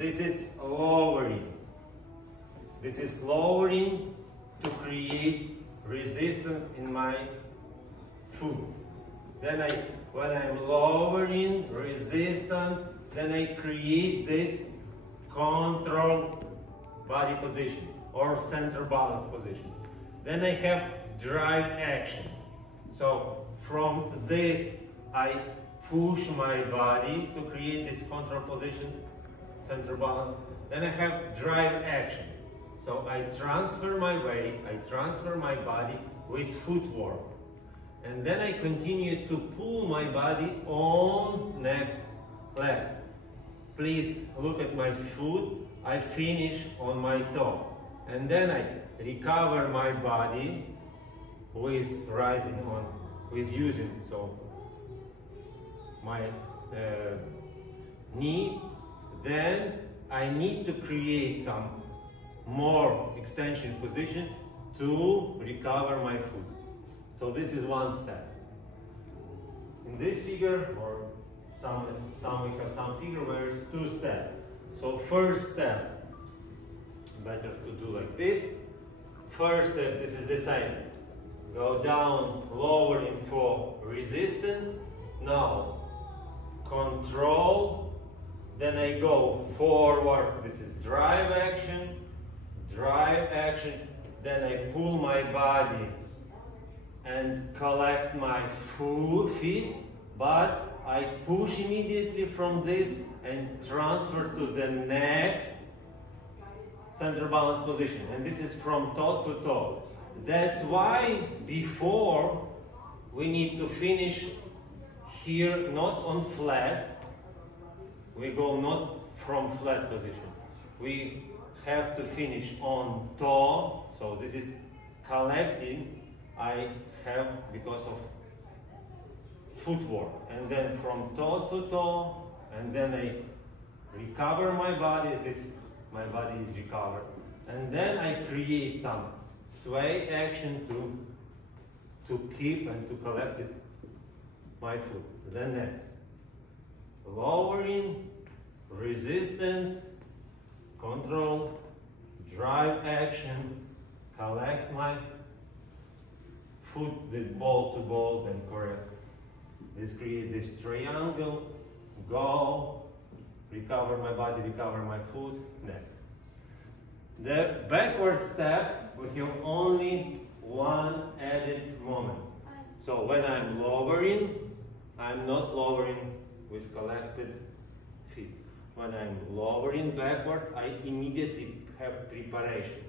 This is lowering. This is lowering to create resistance in my foot. Then when I'm lowering resistance, then I create this control body position or center balance position. Then I have drive action. So from this, I push my body to create this control position, center balance. Then I have drive action. So I transfer my weight, I transfer my body with footwork. And then I continue to pull my body on next leg. Please look at my foot. I finish on my toe. And then I recover my body with rising on, with using so my knee. Then I need to create some more extension position to recover my foot. So this is one step. In this figure, or some we have some figure where it's two steps. So first step, better to do like this. First step, this is the same. Go down, lowering for resistance. Now, control. Then I go forward. This is drive action. Drive action. Then I pull my body and collect my feet, but I push immediately from this and transfer to the next center balance position. And this is from toe to toe. That's why before we need to finish here not on flat. We go not from flat position. We have to finish on toe. So this is collecting I have because of footwork. And then from toe to toe, and then I recover my body. My body is recovered. And then I create some sway action to keep and to collect it, my foot. Then next, lowering, resistance, control, drive action, collect my foot with ball to ball, then correct. This create this triangle, go, recover my body, recover my foot, next. The backward step, we have only one added moment. So when I'm lowering, I'm not lowering with collected feet. When I'm lowering backward, I immediately have preparation.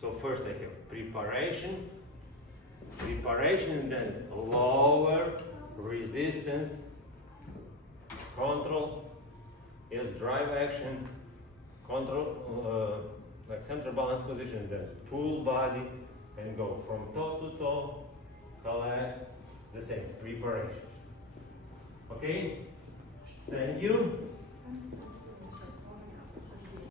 So first I have preparation, and then lower, resistance, control, yes, drive action, control, like center balance position, then pull body and go from toe to toe, collect, the same, preparation. Okay? Thank you.